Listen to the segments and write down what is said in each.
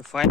तो फाइन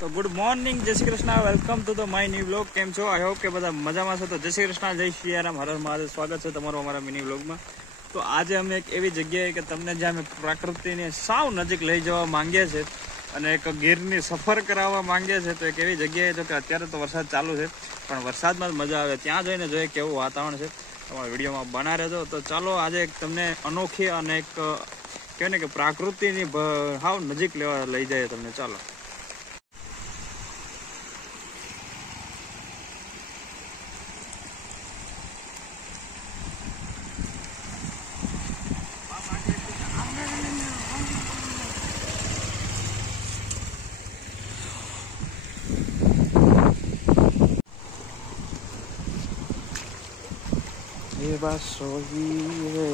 तो good morning, जय Shri Krishna, welcome to the my new blog. केम छो? आई होप के બધા મજામાં છો। તો જય શ્રી કૃષ્ણ, જય શ્રી રામ, હર હર મહાદેવ। સ્વાગત છે તમારું અમારા મિની બ્લોગમાં। તો આજે અમે એક એવી જગ્યાએ કે તમને જ્યાં અમે પ્રકૃતિને સાવ નજીક લઈ જવા માંગીએ છીએ અને એક ગીરની સફર કરાવવા માંગીએ છીએ। તો એક એવી જગ્યાએ જો કે અત્યારે તો વરસાદ ચાલુ છે, પણ વરસાદમાં જ મજા આવે। ત્યાં જઈને જોઈએ કેવું વાતાવરણ છે, તમારા વિડીયોમાં બના રહેજો। તો ચાલો આજે એક તમને અનોખી અને એક કહેવાય ને કે પ્રકૃતિની હાવ નજીક લેવા લઈ જાય તમને। ચાલો ये बात सोई है।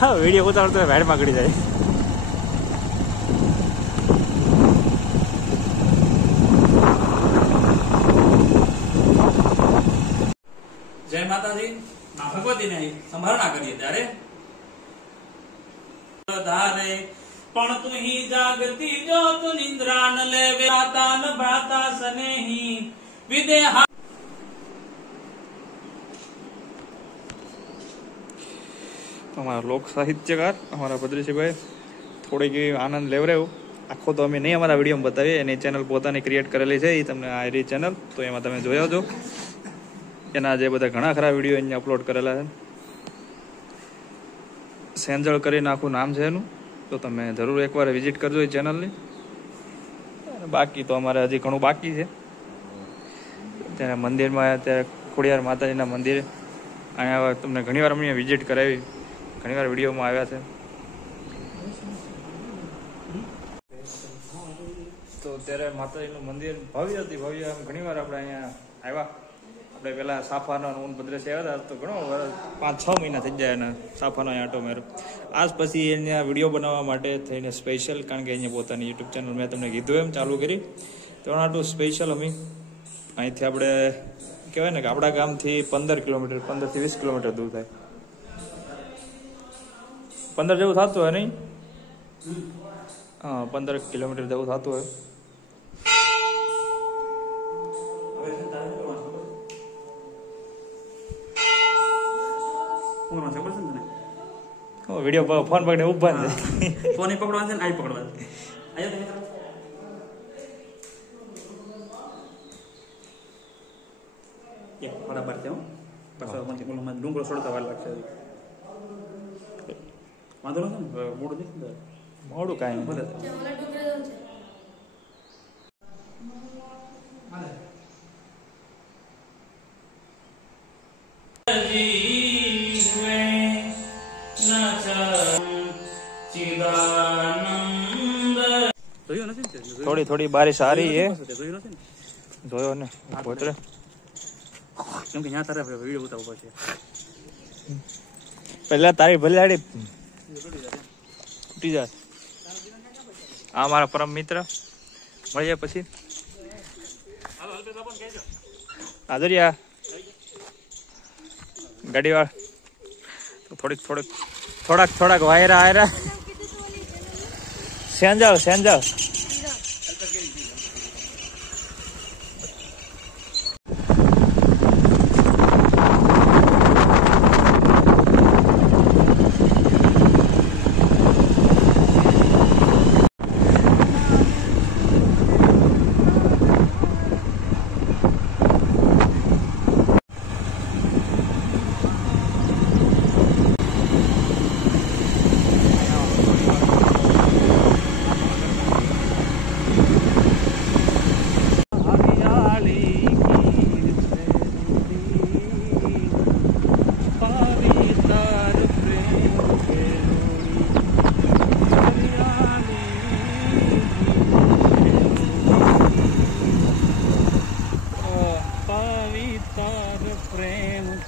हाँ वीडियो उतार तो वेड पकड़ी जाए। जय माता दी ना भगवती ने संभारणा करिए त्यारे धारे पण तू ही जागती जो तू निंद्रा न लेवे तान भ्राता स्नेही विदेहा। हमारा लोक साहित्यकार हमारा भद्रसिंहभाई થોડીક આનંદ લેવરાયો। આખો તો અમે નહીં અમારા વિડીયોમાં બતાવીએ, એની ચેનલ પોતાની ક્રિએટ કરેલી છે, એ તમને આ રહી ચેનલ, તો એમાં તમે જોઈ આવજો। એના જે બધા ઘણા ખરા વિડીયો એને અપલોડ કરેલા છે। સેંજળ કરીને આખું નામ છે એનું, તો તમે જરૂર એકવાર વિઝિટ કરજો એ ચેનલની। બાકી તો અમારે હજી ઘણું બાકી છે। ત્યારે મંદિરમાં અત્યારે ખોડિયાર માતાજીના મંદિરે અહીંયા તમને ઘણીવાર અમે વિઝિટ કરાવી, ઘણીવાર વિડીયોમાં આવ્યા છે। તો ત્યારે માતાજીનું મંદિર ભવ્ય હતી, ભવ્ય ઘણીવાર આપણે અહીંયા આવ્યા। આપણે પહેલાં સાફાનો ઊન ભદ્રેશ આવ્યા હતા, તો ઘણો 5-6 મહિના થઈ જાય અને સાફાનો અહીંયા આટો માર્યો। આજ પછી અહીંયા વિડીયો બનાવવા માટે થઈને સ્પેશિયલ, કારણ કે અહીંયા પોતાની યુટ્યુબ ચેનલ મેં તમને કીધું એમ ચાલુ કરી, તો આટલું સ્પેશિયલ અમે અહીંથી આપણે કહેવાય ને કે આપણા ગામથી 15 કિલોમીટર, 15 થી 20 કિલોમીટર દૂર થાય, 15 જેવું થતું હોય નહીં? હા 15 કિલોમીટર જેવું થતું હોય। વિડીયો ફોન પકડીને ઉભા છે, ફોન પકડવા છે ને આઈ પકડવા છે। આયો તમે બરાબર છે। હું પછી ઓલો ડુંગરો છોડતા વાર લાગશે, વાંધો નથી ને? મોડું નથી, મોડું કાંઈ ભલે થોડી થોડી બારિશ આ રહી है, જોયો ને પોતરે, કેમ કે ત્યાં તારે વિડીયો ઉતારવો પડશે। પહેલા તારી ભલાડી તૂટી જાય। આ મારા પરમ મિત્ર, મળીએ પછી। હાજરિયા ગાડીવાળ તો થોડાક વાયરા આયરા સેંજાવ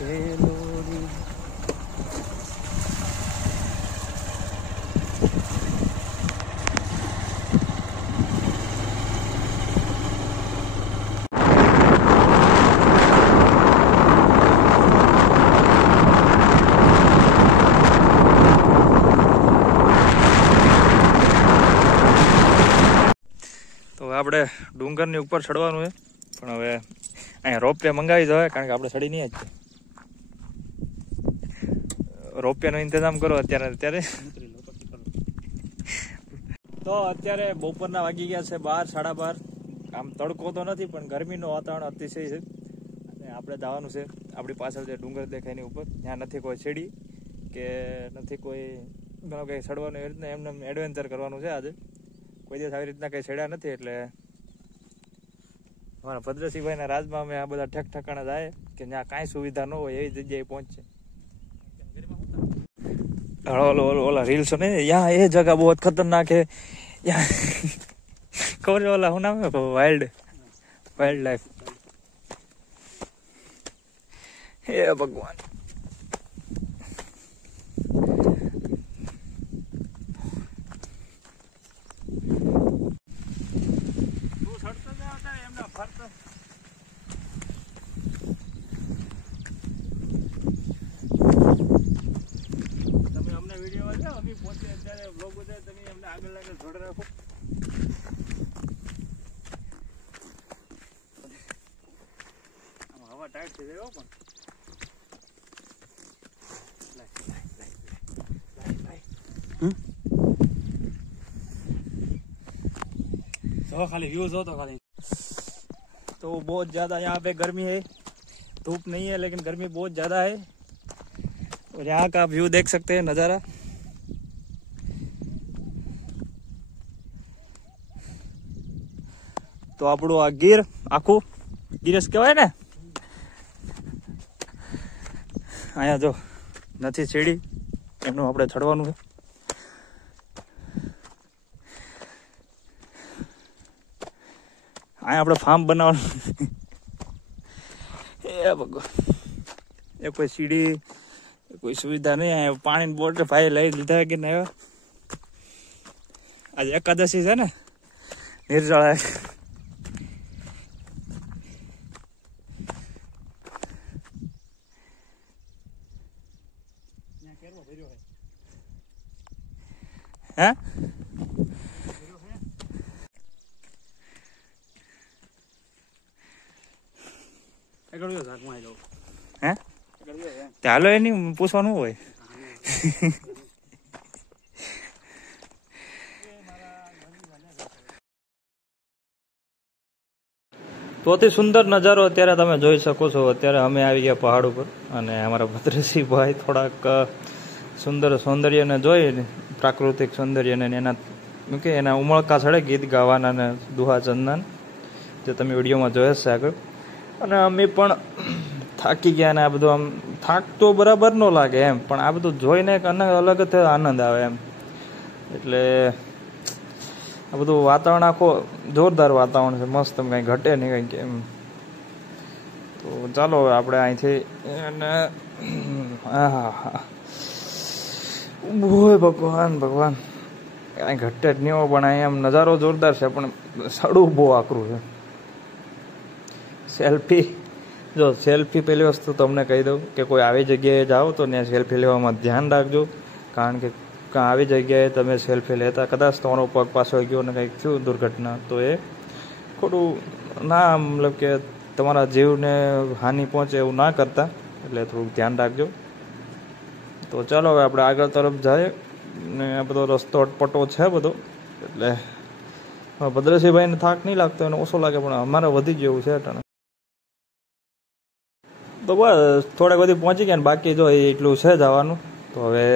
ખેલોડી. તો આપણે ડુંગરની ઉપર ચડવાનું છે, પણ હવે અહીંયા રોપવે મંગાવી જોઈએ, કારણ કે આપણે ચડી નહીં જ. રોપવેનો ઇંતજામ કરો અત્યારે. તો અત્યારે બપોરના વાગી ગયા છે 12, 12:30. આમ તડકો તો નથી, પણ ગરમીનું વાતાવરણ અતિશય છે. અને આપણે જવાનું છે આપણી પાછળ જે ડુંગર દેખાય એની ઉપર. ત્યાં નથી કોઈ સીડી કે નથી કોઈ ઘણો કંઈ ચડવાનું. એવી રીતના એમને એડવેન્ચર કરવાનું છે આજે. કોઈ દિવસ આવી રીતના કંઈ ચડ્યા નથી, એટલે અમારા ભદ્રસિંહભાઈના રાજમાં અમે આ બધા ઠેકાણા જાય કે જ્યાં કાંઈ સુવિધા ન હોય એવી જગ્યાએ પહોંચશે. ઓલા રીલ્સો ને યહાં એ જગહ બહુ ખતરનાક હે, યહાં ખબર ઓલા શું નામ હે, વાઇલ્ડ લાઈફ. હે ભગવાન. હવા ટાઈટ થઈ જાય પણ तो खाली व्यूज हो तो खाली तो बहुत ज़्यादा यहाँ पे गर्मी है. धूप नहीं है लेकिन गर्मी बहुत ज़्यादा है. और यहाँ का व्यू देख सकते हैं, नज़ारा. તો આપણું આ ગીર આખું ગીરસ કહેવાય ને. અહીંયા જો નથી સીડી, એમનું આપણે ચડવાનું છે. અહીંયા આપણે ફાર્મ બનાવવાનું. એ ભગવાન, એ કોઈ સીડી કોઈ સુવિધા નહીં. અહીંયા પાણીની બોટલ ભાઈ લઈ લીધા કે નહીં. આજે એકાદશી છે ને, નિર્જળા. હે ચાલો એની પૂછવાનું હોય. તો અતિ સુંદર નજારો અત્યારે તમે જોઈ શકો છો. અત્યારે અમે આવી ગયા પહાડ ઉપર, અને અમારા ભદ્રસિંહભાઈ થોડાક સૌંદર્યને જોઈને, પ્રાકૃતિક સૌંદર્યને એના ઉમળકા ચડે ગીત ગાવાના ને દુહા ચંદન, જે તમે વિડીયોમાં જોયા છે આગળ. અને અમે પણ થાકી ગયા, ને આ બધું આમ થાક તો બરાબર ન લાગે એમ, પણ આ બધું જોઈને એક અલગ જ આનંદ આવે એમ. એટલે આ બધું વાતાવરણ આખો જોરદાર વાતાવરણ છે, મસ્ત, કંઈ ઘટે નહીં કંઈક એમ. તો ચાલો હવે આપણે અહીંથી, અને હા બોય ભગવાન કાંઈ ઘટે જ નહીં હોય, પણ અહીંયા એમ નજારો જોરદાર છે, પણ સડું બહુ આકરું છે. સેલ્ફી પહેલી વસ્તુ તમને કહી દઉં કે કોઈ આવી જગ્યાએ જાઓ તો ત્યાં સેલ્ફી લેવામાં ધ્યાન રાખજો, કારણ કે આવી જગ્યાએ તમે સેલ્ફી લેતા કદાચ તમારો પગ પાછો ગયો ને કંઈક થયું દુર્ઘટના, તો એ ખોટું ના, મતલબ કે તમારા જીવને હાનિ પહોંચે એવું ના કરતા, એટલે થોડુંક ધ્યાન રાખજો. તો ચાલો હવે આપણે આગળ તરફ જઈએ. ને આ બધો રસ્તો અટપટો છે બધો, એટલે ભદ્રસિંહભાઈને થાક નહીં લાગતો, એને ઓછો લાગે, પણ અમારે વધી જેવું છે અટાણે. તો બસ થોડાક બધી પહોંચી ગયા ને બાકી જો એટલું છે જવાનું. તો હવે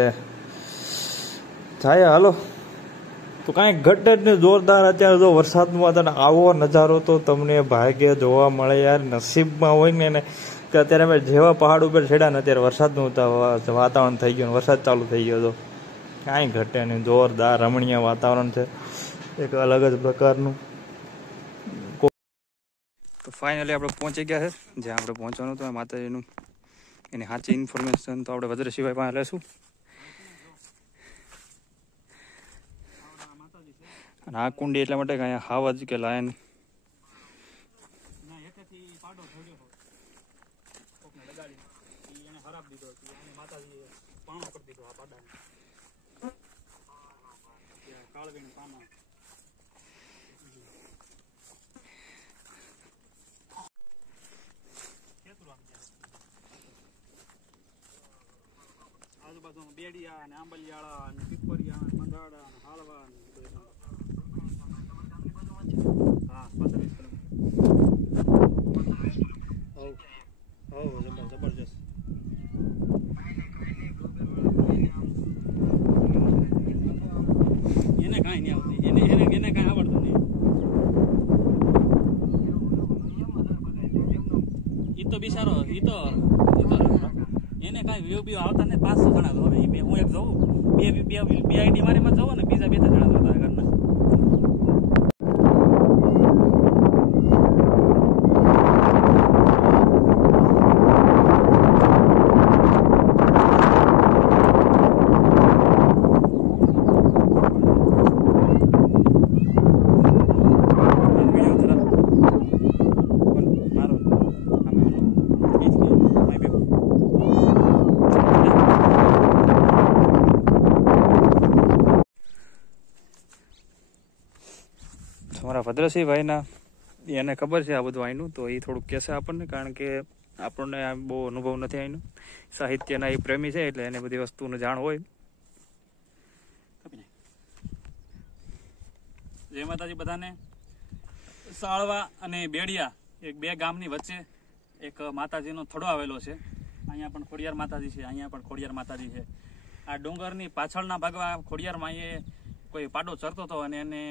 જાય, હાલો. તો કાંઈ ઘટે જ નહીં, જોરદાર. અત્યારે જો વરસાદનું વાતાવરણ, આવો નજારો તો તમને ભાગ્ય જોવા મળે યાર, નસીબમાં હોય ને. કે અત્યારે અમે જેવા પહાડ ઉપર ચડ્યા ને અત્યારે વરસાદનું વાતાવરણ થઈ ગયું, વરસાદ ચાલુ થઈ ગયો. તો કાંઈ ઘટે નહીં, જોરદાર રમણીય વાતાવરણ છે, એક અલગ જ પ્રકારનું. તો ફાઇનલી આપણે પહોંચી ગયા છે જ્યાં આપણે પહોંચવાનું હતું, માતાજીનું એની સાચી ઇન્ફોર્મેશન તો આપણે ભદ્રસિંહભાઈ પાસે લેશું. અને આ કુંડી એટલા માટે કે અહીંયા હાવ જ કે લાયન આજુબાજુ બેડિયા અને આંબલિયાળા અને પીપરિયા અને મંદાડા અને હાલવા અને હા 15-20 કિલોમીટર. જબરજસ્ત. એને કાંઈ નહીં આવતી, એને કાંઈ આવડતું નહીં. એ તો બિચારો એને કાંઈ વ્યૂ બીવ આવતા ને 500 જણા તો હવે હું એક જોઉં બે આઈડી મારીમાં જોઉં ને બીજા 2-3 જણા જોતા ઘરના. અમારા ભદ્રસિંહભાઈના એને ખબર છે આ બધું અહીંનું, તો એ થોડુંક કહેશે આપણને, કારણ કે આપણને આ બહુ અનુભવ નથી અહીંનું. સાહિત્યના એ પ્રેમી છે એટલે એને બધી વસ્તુનું જાણ હોય. જય માતાજી બધાને. સાળવા અને બેડિયા એક 2 ગામની વચ્ચે એક માતાજીનો થડો આવેલો છે. અહીંયા પણ ખોડિયાર માતાજી છે, અહીંયા પણ ખોડિયાર માતાજી છે. આ ડુંગરની પાછળના ભાગમાં ખોડિયારમાં એ કોઈ પાડો ચરતો હતો અને એને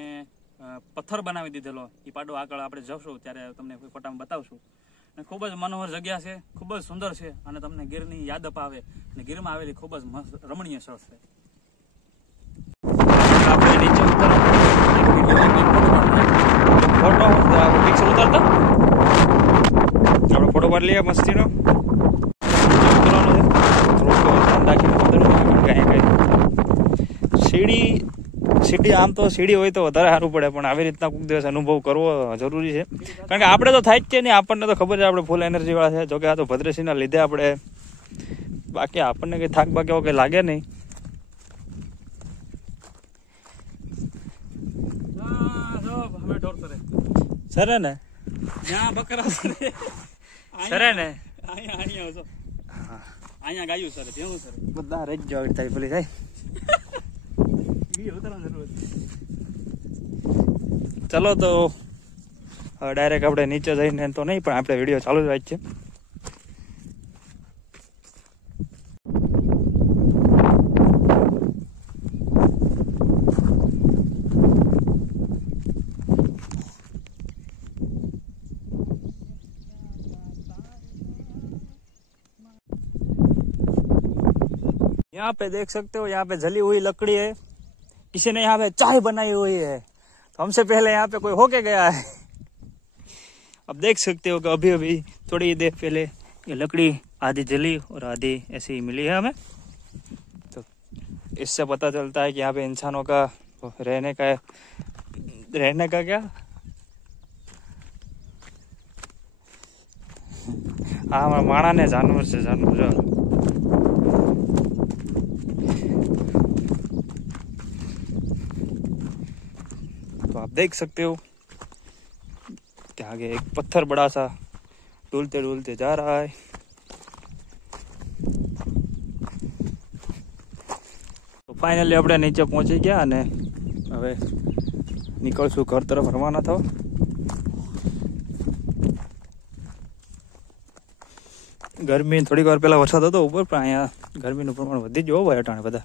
પથ્થર બનાવી દીધેલો. એ પાડો આગળ આપણે જશું ત્યારે તમને કોઈ ફોટામાં બતાવશું. અને ખૂબ જ મનોહર જગ્યા છે, ખૂબ જ સુંદર છે અને તમને ગીરની યાદ અપાવે. અને ગીરમાં આવેલી ખૂબ જ રમણીય સ્થળ છે. આપણે નીચે ફોટો પિક્ચર ઉતારતા આપણે ફોટો પાડી લઈએ મસ્તીનો. સીડી આમ તો સીડી હોય તો વધારે સારું પડે, પણ આવી રીતના કોઈક દિવસ અનુભવ કરવો જરૂરી છે. કારણ કે આપણે તો થાય જ છે નહીં, આપણને તો ખબર છે આપણે ફૂલ એનર્જી વાળા છે. જોકે આ તો ભદ્રસિંહના લીધે આપણે, બાકી આપણને કંઈ થાક બાકી કંઈ લાગે નહીં. સરે ને બકરા સરે ને અહીંયા ગાયું સર ભેણું સર બધા રહી જ જાવ થાય પેલી થાય. ચલો તો ડાયરેક્ટ આપણે નીચે જઈને તો નહીં, પણ આપણે વિડીયો ચાલુ જ રાખ છે. यहाँ पे देख सकते हो, यहाँ पे जली हुई लकड़ी है. किसी ने यहाँ पे चाय बनाई हुई है, तो हमसे पहले यहाँ पे कोई होके गया है. अब देख सकते हो कि अभी अभी थोड़ी देर पहले ये लकड़ी आधी जली और आधी ऐसी ही मिली है हमें. तो इससे पता चलता है कि यहाँ पे इंसानों का रहने का क्या हाँ माणा ने जानवर से जानवर. तो आप देख सकते हो कि आगे एक पत्थर बड़ा सा डूलते डूलते जा रहा है. तो फाइनली આપણે નીચે પહોંચી ગયા અને હવે નીકળશું ઘર તરફ રવાના થવા. ગરમી થોડીક વાર પહેલા વરસાદ હતો ઉપર, પણ અહીંયા ગરમીનું પ્રમાણ વધી જ હોય અટાણે બધા.